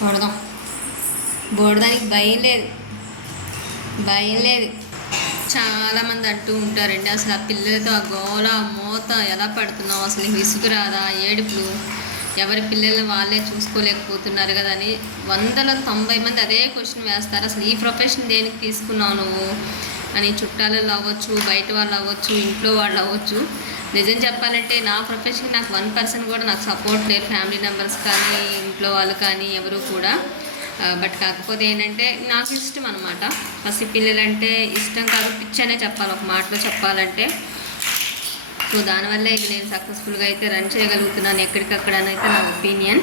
కొడదాం బోడదానికి భయం లేదు. భయం లేదు. చాలామంది అంటూ ఉంటారండి అసలు ఆ పిల్లలతో ఆ గోల మూత ఎలా పడుతున్నావు? అసలు విసుగురాదా? విసుగు రాదా ఏడుపులు? ఎవరి పిల్లల్ని వాళ్ళే చూసుకోలేకపోతున్నారు కదా అని వందల తొంభై మంది అదే క్వశ్చన్ వేస్తారు. అసలు ఈ ప్రొఫెషన్ దేనికి తీసుకున్నావు నువ్వు? అని చుట్టాలలో అవ్వచ్చు బయట వాళ్ళు అవ్వచ్చు ఇంట్లో వాళ్ళు అవ్వచ్చు. నిజం చెప్పాలంటే నా ప్రొఫెషన్ నాకు వన్ పర్సన్ కూడా నాకు సపోర్ట్ లేదు. ఫ్యామిలీ మెంబర్స్ కానీ ఇంట్లో వాళ్ళు కానీ ఎవరు కూడా. బట్ కాకపోతే ఏంటంటే నాకు ఇష్టం అనమాట పసి పిల్లలంటే ఇష్టం కాదు. పిచ్చనే అనే చెప్పాలి. ఒక మాటలో చెప్పాలంటే. సో దానివల్ల ఇది నేను సక్సెస్ఫుల్గా అయితే రన్ చేయగలుగుతున్నాను ఎక్కడికక్కడనైతే నా opinion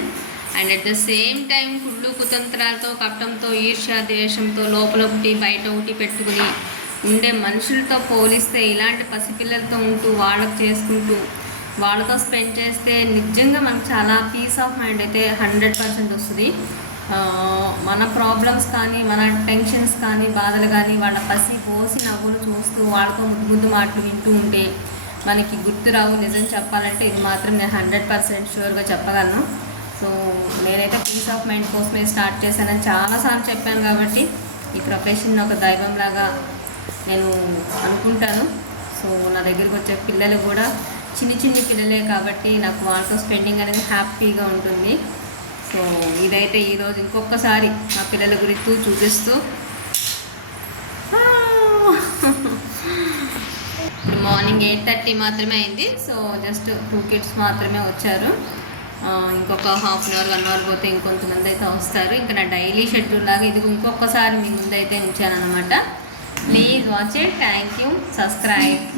and at the same time కుళ్ళు కుతంత్రాలతో కట్టంతో ఈర్ష్యా ద్వేషంతో లోపల ఒకటి బయట ఒకటి పెట్టుకుని ఉండే మనుషులతో పోలిస్తే ఇలాంటి పసిపిల్లలతో ఉంటూ వాళ్ళకి చేసుకుంటూ వాళ్ళతో స్పెండ్ చేస్తే నిజంగా మనకు చాలా పీస్ ఆఫ్ మైండ్ అయితే హండ్రెడ్ పర్సెంట్ వస్తుంది. మన ప్రాబ్లమ్స్ కానీ మన టెన్షన్స్ కానీ బాధలు కానీ వాళ్ళ పసి పోసి నవ్వులు చూస్తూ వాళ్ళతో ముద్దు ముద్దు మాటలు వింటూ ఉంటే మనకి గుర్తు రావు. నిజం చెప్పాలంటే ఇది మాత్రం నేను హండ్రెడ్ పర్సెంట్ షూర్గా చెప్పగలను. సో నేనైతే పీస్ ఆఫ్ మైండ్ కోసమే స్టార్ట్ చేశానని చాలాసార్లు చెప్పాను కాబట్టి ఈ ప్రొఫెషన్ ఒక దైవంలాగా నేను అనుకుంటాను. సో నా దగ్గరికి వచ్చే పిల్లలు కూడా చిన్ని చిన్ని పిల్లలే కాబట్టి నాకు వాళ్ళతో స్పెండింగ్ అనేది హ్యాపీగా ఉంటుంది. సో ఇదైతే ఈరోజు ఇంకొకసారి నా పిల్లల గురించి చూపిస్తూ. ఇప్పుడు మార్నింగ్ ఎయిట్ థర్టీ మాత్రమే అయింది. సో జస్ట్ టూ కిడ్స్ మాత్రమే వచ్చారు. ఇంకొక half an hour one hour పోతే ఇంకొంతమంది అయితే వస్తారు. ఇంకా నా డైలీ షెడ్యూల్ లాగా ఇది ఇంకొకసారి మీ ముందైతే ఉంచాను అనమాట Please watch it. Thank you. Subscribe.